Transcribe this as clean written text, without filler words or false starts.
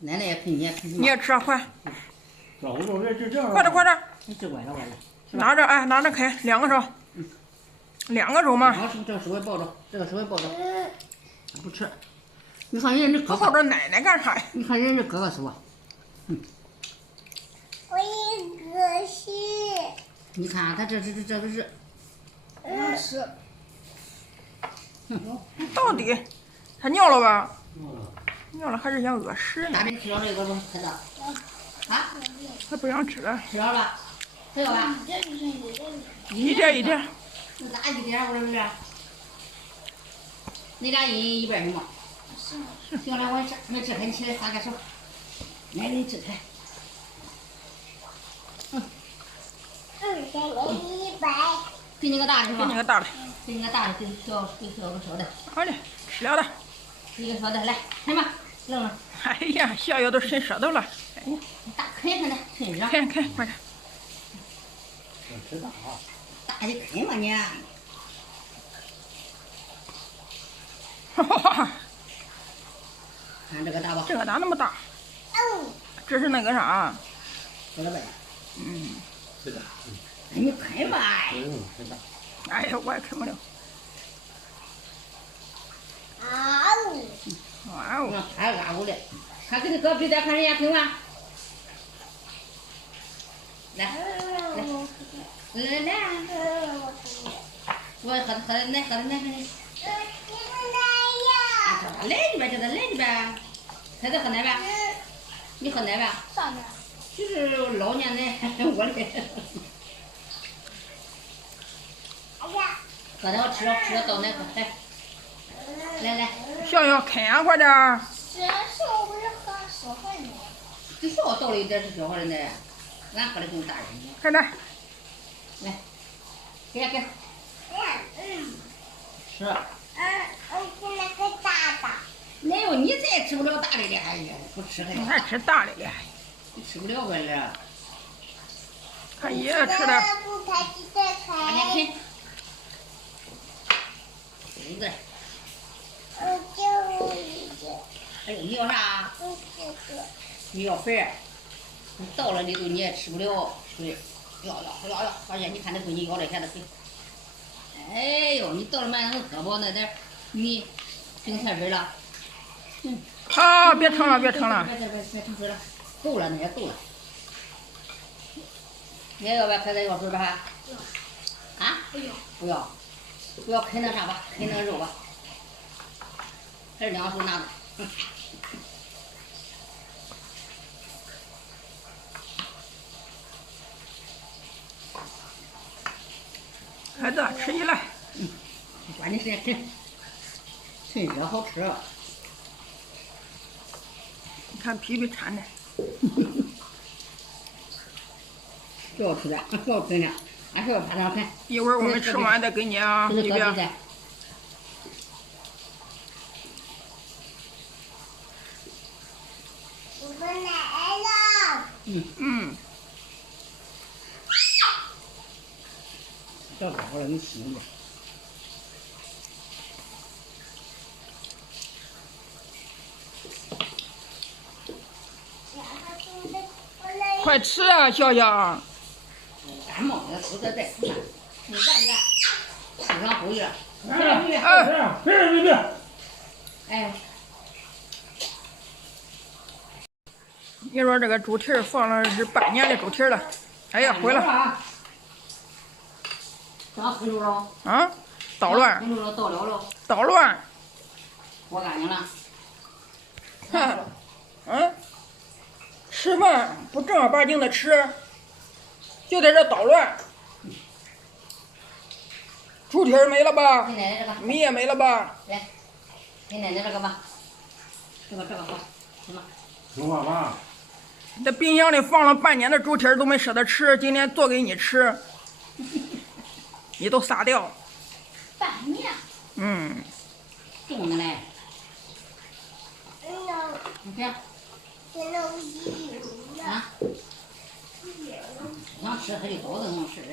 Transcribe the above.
奶奶也啃，你也啃。你也吃啊，快！找不着这样。快点快点！你这歪了歪了。拿着哎，拿着啃，2个手。2个手嘛。这个手也抱着，这个手也抱着。不吃。你看人家这哥哥。抱着奶奶干啥呀？你看人家这哥哥手啊。我也可是。你看他这都是。是。到底他尿了吧？尿了还是想饿食呢？大饼吃了这个不吃的。啊？他不想吃了。吃了吧？吃了吧？一点一点。那咋一点？我这是。你俩一边去嘛。行了，我吃没吃开，你起来撒个手。来，你吃开。给你个大的是吧？给你个大的。给你个大的，给小个小的。好的，吃了的。一个小的，来，啃吧，扔了。哎呀，小腰都伸舌头了。哎呀，大啃啃的，啃着。啃，快点。吃大啊！大的啃吧你。哈哈。看这个大吧。这个咋那么大？这是那个啥？这个呗。吃大。你啃吧。吃大。哎呀，我也啃不了。哇哦！太拉乎了，他给你搁鼻子看人家啃完。来，我喝的奶，喝的奶，喝的。来一边，叫他来一边，他在喝奶吧？你喝奶吧？啥奶？就是老年奶，我的。哎呀！喝的好吃了倒奶喝，来。小小啃啊，快点儿！这是我不是喝小孩奶。这小倒了一点是小孩的奶，俺喝的更大人。快点。来，给。吃。我那个大的。没有，你再吃不了大的了，哎呀，不吃了。你还吃大的了？你吃不了我了。看爷爷吃的。不开鸡蛋快点开。吃。对。就一个。哎呦，你要啥？你要粉儿，你倒了里头你也吃不了水。要，哎呀，你看那闺女要了下的水。哎呦，你倒了满能喝饱那点米，剩下水了。好，别盛了，别盛了。别盛水了，够了，那也够了。你也要不要开点药水吧？啊？不要，不要啃那啥吧，啃那个肉吧。还是2手拿着。孩子，吃起来。关键是趁热好吃。你看皮皮馋的。不要吃的，不要啃的，俺说要趴上啃。一会儿我们吃完再给你啊，皮皮。我们来了。这个我让你吃了。快吃啊，笑笑！感冒了，不得再吃饭。你干不干？吃上后院。别！哎。你说这个猪蹄儿放了是半年的猪蹄儿了，哎呀，毁了！咋分住了？啊？捣乱！分住了，倒了了。捣乱！我干净了。看，吃饭不正儿八经的吃，就在这捣乱。猪蹄儿没了吧？给奶奶这个。米也没了吧？来，给奶奶这个吧。这个好，行吗？行吧妈。这冰箱里放了半年的猪蹄儿都没舍得吃，今天做给你吃，你都撒掉。半年。冻的嘞。你看。啊。想吃还得刀子能吃。